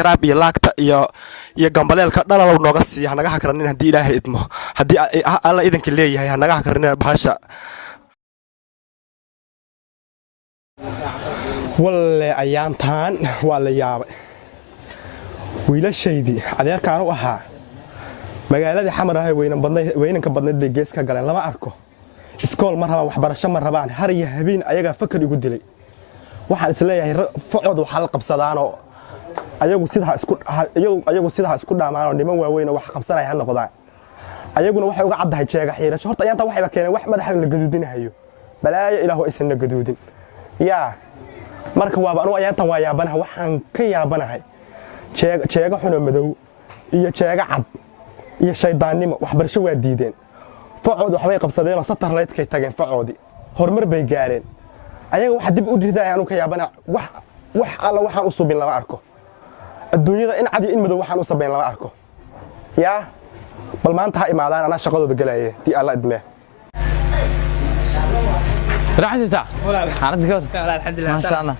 subscribe iyo laagta iyo gambaleelka dhalalow nooga siiya hanaga hakranin haddii ilaahay idmo haddii alla idanka leeyahay hanaga hakranin bahasha walle ayaantaan waa la yaabay wiilashaydii adeerkaan u ahaa magaaladii xamar ahay weynanka badnayd bay gees ka galeen lama arko iskool ma rabaan waxbarasho ma rabaan har iyo habeen ayagaa fakar igu dilay waxaan is leeyahay facod waxaa la qabsadaanoo ayagu sidaa isku dhaamaanoo niman waaweynoo wax qabsanaya ha noqdaan ayaguna waxay uga caddahay jeega xiirasho horta ayaantaan waxayba keeneen wax madaxa la gaduudinahayo balaayo ilaahu aysan la gaduudin yaa marka waaba anugu ayaantan waa yaabanahay waxaan ka yaabanahay jeega xunoo madow iyo jeega cad iyo shaydaannimo waxbarasho waa diideen facood waxbay qabsadeenoo satarlaydkay tageen facoodii horumar bay gaareen ayaga waxa dib u dhirdaaya anugu ka yaabanahay wax alla waxaan u subin lama arko adduunyada in cad iyo in madow waxaan u sabayn lama arko yaa bal maanta ha imaadaan anaa shaqadooda galaaye dii alla idmee رحت ولا عرفت كور لا الحمد لله ما شاء الله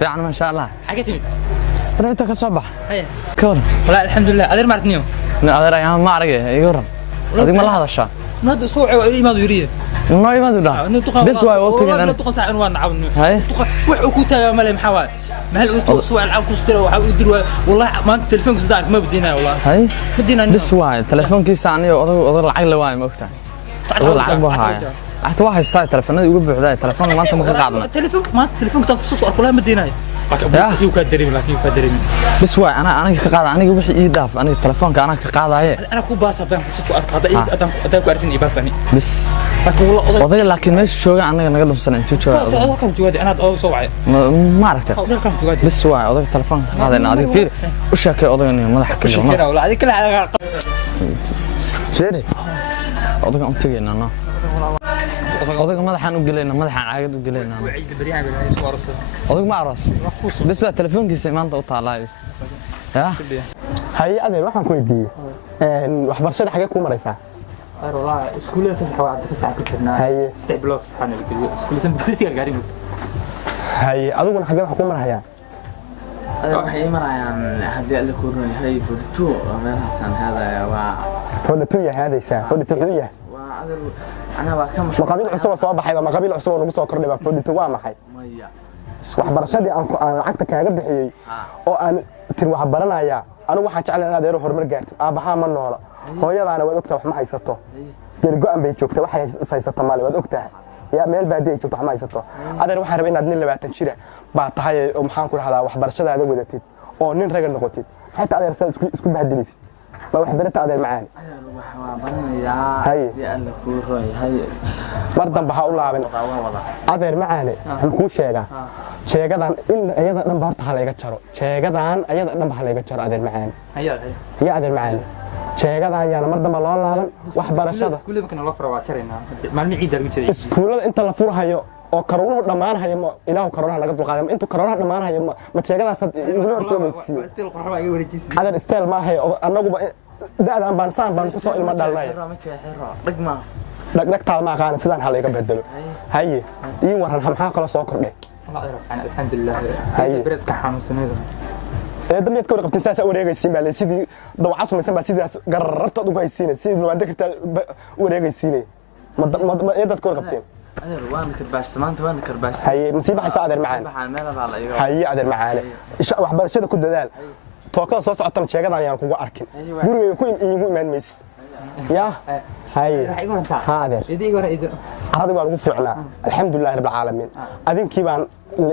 يعني ما شاء الله حكيتي رحت كصبح اي كور لا الحمد لله ادير مارتنيو ادير ايام ما ارجع يورم اديك ما لها هذا ما سوعي ما يريد ما يمدنا بس واي وقت انا تقص عنوان عاون هاي وحو كنت ملي محاول ما هل سوى العاب كوستر وحاول يدير والله ما انت تليفونك صداك ما بدينا والله هاي بدينا بس واي تليفونك ثاني اضر العقل واي ما وقتها العقل هاي حتى واحد صار تلفونات يقول بحذاء تلفون ما انت ما قاعدنا تلفونك تفصل كلها مدينه يكدري لكن يكدري بس واي انا كقاعد انا وحي اي داف انا تلفونك انا كقاعدايه انا كو باص بان فصل ارك هذا ادا ku arfin ibaastani بس لكن والله oday laakiin meesha jooga anaga naga dhumsan intuu jooga kan jooga inaad oo soo wacay ma aragtay بس واي oday telefoon qaadayna adiga fiir u sheekay odayga madaxa ka jiro shakira wala adiga kala jeeri odayga u tagayna odayga madaxaan u galeynaa madaxaan caagad u galeynaa odayga ma aroos bas waa telefoonkiisa maanta u taalaayis yaa hay adeer waxaan ku weydiiyey waxbarashada xagee ku maraysaa والله اسكوليه فسح واحد فسح كنت هنا هي استقبلوا فسحنا الجديد اسكوليه سمبسيتي قاعدين hay adiguna xagee wax ku marayaa waxay marayaan hadii alla ku raahay furto meelahaasaan hadaya waa fodatu yahaadaysaa fodatu xuya waa adar ana waa ka maqabiil cusub soo baxay ma qabiil cusub oo nagu soo kordhay baa fodatu waa maxay maya waxbarashadii aan lacagta kaaga bixiyay oo aan tir wax baranaya anigu waxaan jeclahay inaad adeero horumar gaarto aabaha ma noola hooyadaana waad ogtahay wax ma haysato geergo'an bay joogtaa waxay haysato maali waad ogtahay yaa meel baadiye joogto wax ma haysato adeer waxaan rabaa inaad nin 20 jira baa tahay oo maxaan ku rahdaa waxbarashadaada wadatid oo nin raga noqotid xataa adeer saad isku bahdilaysid ma wax barata adeer macaan waa baranayaa hadii alla ku raahay mar dambe ha u laaban adeer macaane waxaan kuu sheegaa jeegadan in ayada dhan horta ha laga jaro jeegadan ayada dhan ha laga jaro adeer macaane ya adeer macaane jeegadan yaana mar dambe loo laaban waxbarashada iskuulada markana loo furo waa jarayna maalmi ciid argu jiray iskuulada inta la furhayo oo karoonuhu dhamaanayo ma ilaahu karoonaha laga dulqaaday inta karoonaha dhamaanayo ma jeegadaas igula hortoobaysi istil qorxo ay wareejisay adeer istel ma ahay anaguba da'dan baan saan baan ku soo ilma dhalnay dhagma dhagtaada ma aqaan sidaan hal iga bedelo haye ii waran maxaa kala soo kordhay alxamdulillah haye breska xanuunsanada damiyad ka warqabtin saasa wareegaysiin baa sidii dawaca sumaysan baa sidaas gararabta ugu haysiinay sidii loo dekrta wareegaysiinay ma eedad ka warqabteen adeer waan karbaashta maanta waan karbaashta haye masiiba haysa adeer macaan haye adeer macaan waxbarashada ku dadaal tookada soo socotana jeegadan ayaan kugu arkin guriga ku iigu imaan maysid yaa haye haadeer caradi waa lagu fiicnaa alxamdulillahi rabbil caalamiin adinkii baan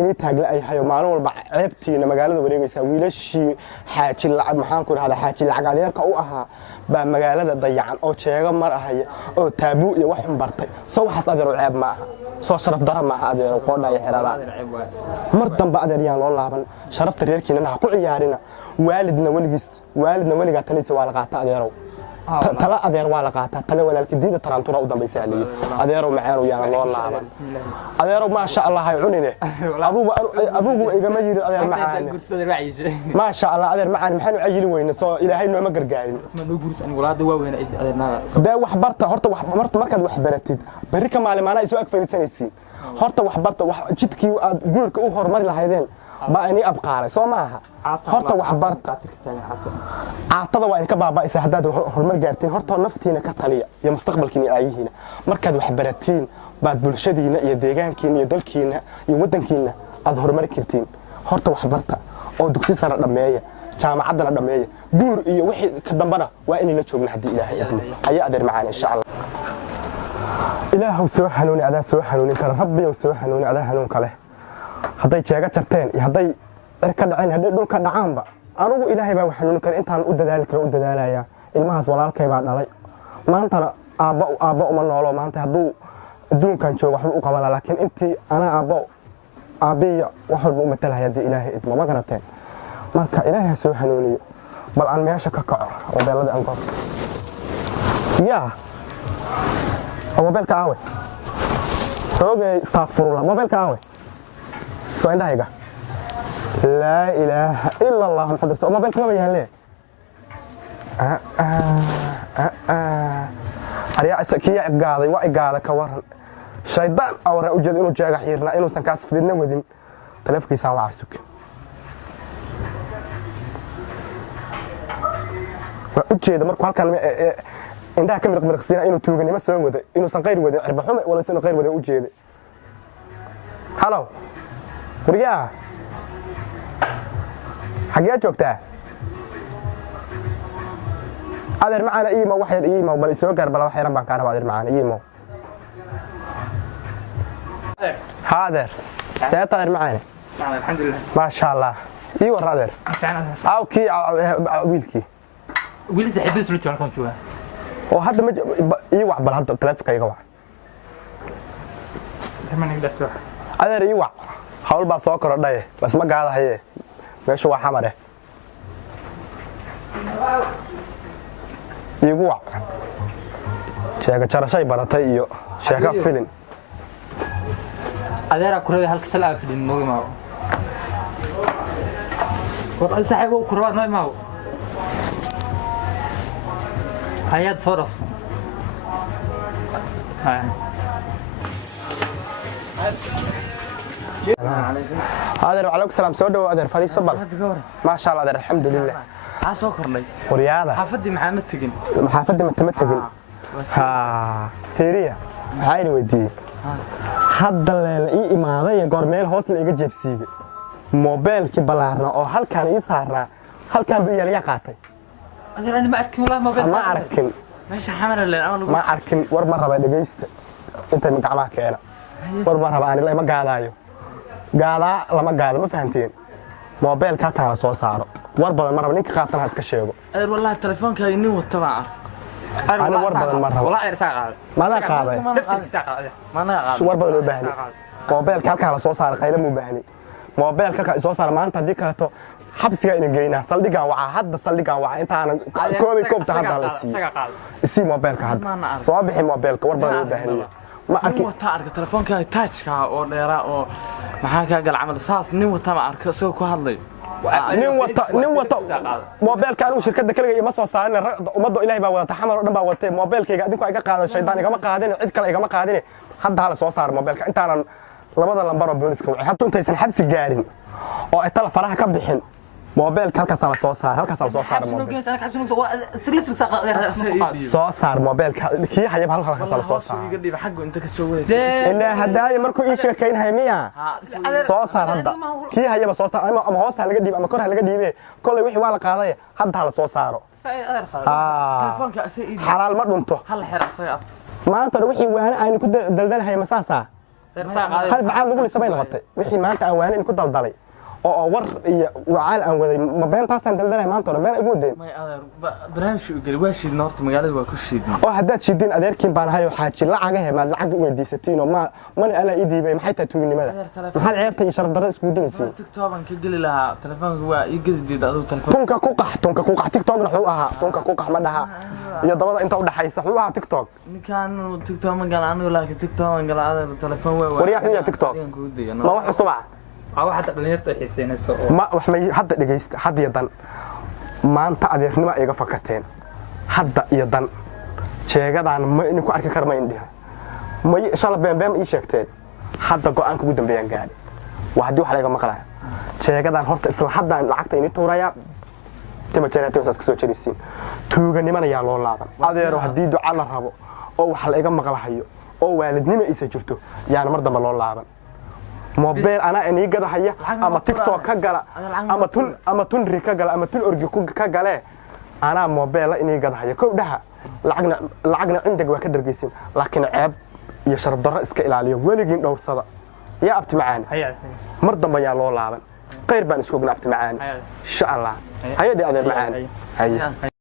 inii taaglayahay maalin walba ceebtiina magaalada wareegaysaa wiilashii xaaji lacag maxaan ku rahdaa xaaji lacag adeerka u ahaa baa magaalada dayacan oo jeego mar ahaya oo taabuu iyo wax xun bartay soo waxaas adeer u ceeb ma aha soo sharaf dara ma aha adeer qoodha iyo xirada mar dambe adeer yaan loo laaban sharafta reerkiina ha ku ciyaarina waalidna weligaa taliisa waa la qaataa adeerow tala adeer waa la qaataa tala walaalka diida tarantura u dambaysaa leeyahay adeerow macaan yaana loo laaban adeerow ma sha Allah hay cunine abugu igama yiri adeer macaan ma sha Allah adeer macaan maxaan u cayili weyna soo ilaahay nooma gargaarin ma noo guursan walaada waa weyn adeernaga daa wax barta horta markaad wax baratid bari ka maalimaana isu ag fariisanaysiin horta wax barta wax jidkii aad guurka u horumar lahaydeen baa ini abqaalay soo maaha horta wax barta caatada waa in ka baaba'aysa haddaad horumar gaartiin horta naftiina ka taliya iyo mustaqbalkiina aayihiina markaad wax baratiin baad bulshadiina iyo deegaankiina iyo dalkiina iyo waddankiina aad horumar kartiin horta wax barta oo dugsi sare dhameeya jaamacadana dhameeya guur iyo wixii ka dambana waa inay la joogna haddii ilaahay idmo ayaa adeer macaan insha allah ilaahu soo hanuuni adaa soo hanuunin kara rabbiyow soo hanuuni adaa hanuun kale hadday jeega jarteen iyo hadday cir ka dhaceen hadday dhulka dhacaanba anugu ilaahay baa hanuunin kara intaan u dadaali kara u dadaalaya ilmahaas walaalkay baa dhalay maantana aabba uma noolo maanta hadduu adduunkan joogo waxba u qabana laakiin intii anaa aabbiya wax walba u matalaya haddii ilaahay idmo ma garateen marka ilaahay ha soo hanuuniyo bal aan meesha ka kaco mobeelladii aan goor yaa mobeelka aawe soogay astaghfirullah mobeelka aawe soo indhahayga laa ilaaha ila allah muxamad rasul mobeelka maba yahalle aryaa kiya gaaday waa igaada ka waran shaydaan awra ujeed inuu jeega xiirnaa inuusan kaas fidna wadin taleefkiisaan waa sug waa ujeeda markuu halkan indhaha ka mirqmirqsiina inuu tuuganimo soo wada inuusan qayr wadin cirba xume wala inuu qayr wadin ujeeda halow gurigaa xagee joogtaa adeer macaana iimow wax yar iimow bal isoo gaar bal wax yaran baan kaa rabaa adeer macaana iimow ها أدر سيطير معنا الحمد لله ما شاء الله يور أدر أو كي ويلكي ويل سحب بس لتوان كم شوها وهذا مج يوع بل هذا تلفك يوع ثمن يقدر تروح أدر يوع حاول بس أكره ده بس ما قاعد هي مش هو حمره يوع شيء كشرا شيء براتي شيء كفيلين adeera kurada halka salaam fidin nooga maaw war saaxiib oo kurada nooga maaw hayad sodaf adeer وعليكم السلام soo dhaw adeer fariiso bal ma sha Allah adeer alxamdulillah ha soo kornay wariyada xaafadii maxamed tagin maxaafadii ma tagin ha fiiriya waxaan weydiiyay hadda leela ii imaaday goor meel hoos la iga jeebsiibay mobeelkii balaarna oo halkaan ii saarnaa halkaan buu yar qaatay adeer ma arkin wala mobeel ma arkin meesha xamar leen ama ma arkin war ma raba dhageysta inta magacma keena war ma raba aan ma gaadaayo gaada lama gaado ma fahanteen mobeelka taa soo saaro war badan ma raba ninka qaatana iska sheego adeer wallahi telefoonka nin wata baa أنا وربنا مرة والله إرسال ما أنا قاضي ما أنا قاضي وربنا مبهني موبايل كالك على صوص على قيلة مبهني موبايل كالك صوص على ما أنت ديك هتو حبس جاي نجينا صلي جا وع حد صلي جا وع أنت أنا كوب تهد على السي موبايل كهد صابح موبايل وربنا مبهني ما أركي وتأرك تلفونك تاتش كا أو نيرا أو محاك قال عمل صاص نيو تما أرك سو كهذلي nin wata mobeelka anigu shirkadda kaliya ima soo saarin ummadda ilaahay baa wadata xamar oo dhan baa watay mobeelkayga adinku iga qaada shaydaan igama qaadin cid kale igama qaadin hadda hala soo saar mobeelka intaanan labada lambar oo booliska wixii hadda intaysan xabsi gaarin oo ay tala faraha ka bixin mobeelka halkaas la soo saar soo saar mobeelka kii hayab halkaas la soo saar ilaa hadaay markuu ii sheekaynahay miya soo saar hadda kii hayaba soo saar ama hoos laga dhiib ama kor laga dhiibay kolay wixii waa la qaaday hadda la soo saaro telefoonka xalaal ma dhunto hal xir asaga maanta wixii waana aan ku daldalhay masaasa hal bacaan lagu lisabay noqotay wixii maanta aan waana ku daldalay oo war iyo wacaal aan waday ma beentaasan daldalay maanta oo meel ugu deyn may adeer barnaamijku gal waa shiid noorta magaalada waa ku shiidin oo haddaad shiidin adeerkiin baan hayo xaaji lacagahe ma lacag weydiisatiin oo ma ala ii dhiibay maxay tahay tuugnimada maxaad ceebta iyo sharaf darro isku dinaysiin tiktok aan ka gali lahaa telefoonka waa ii gadideed aduu telefoon tunka ku qax tiktokna wuxuu ahaa tunka ku qax ma dhaha iyo dabada inta u dhaxaysa wuxuu ahaa tiktok ninkan tiktok ma galaan anigu laakiin tiktok aan galaa adeer telefoon waa wariyaa tiktok ma wax cusub واحد dhalinyarta xiiseynayso ma wax may hadda dhageysta hadda iyo dan maanta adeernimo iga fakateen hadda iyo dan jeegadaan ma in ku arki karma indhiha may shala been ii sheegteen hadda go'aanka ugu dambeeyaan gaadhay waa hadii wax laga maqlaa sheegadan horta isla haddaan lacagta ini tuuraya tama jaraatay saas ka soo jarisiin tuuganimana yaa loo laaban adeero haddii duca la rabo oo wax la iga maqlahayo oo waalidnimo isa jirto yaana mar dambe loo laaban mobile ana inii gadahaya ama TikTok ka gala ama tun ri ka gala ama tun orgi ka gale ana mobile inii gadahaya kow dhaha lacagna indag waa ka dargeysin laakiin ceeb iyo sharaf darro iska ilaaliyo weligiin dhowrsada yaa abti macaan mar dambe yaa loo laaban qayr baan isku ogna abti macaan insha Allah hay'adii adeer macaan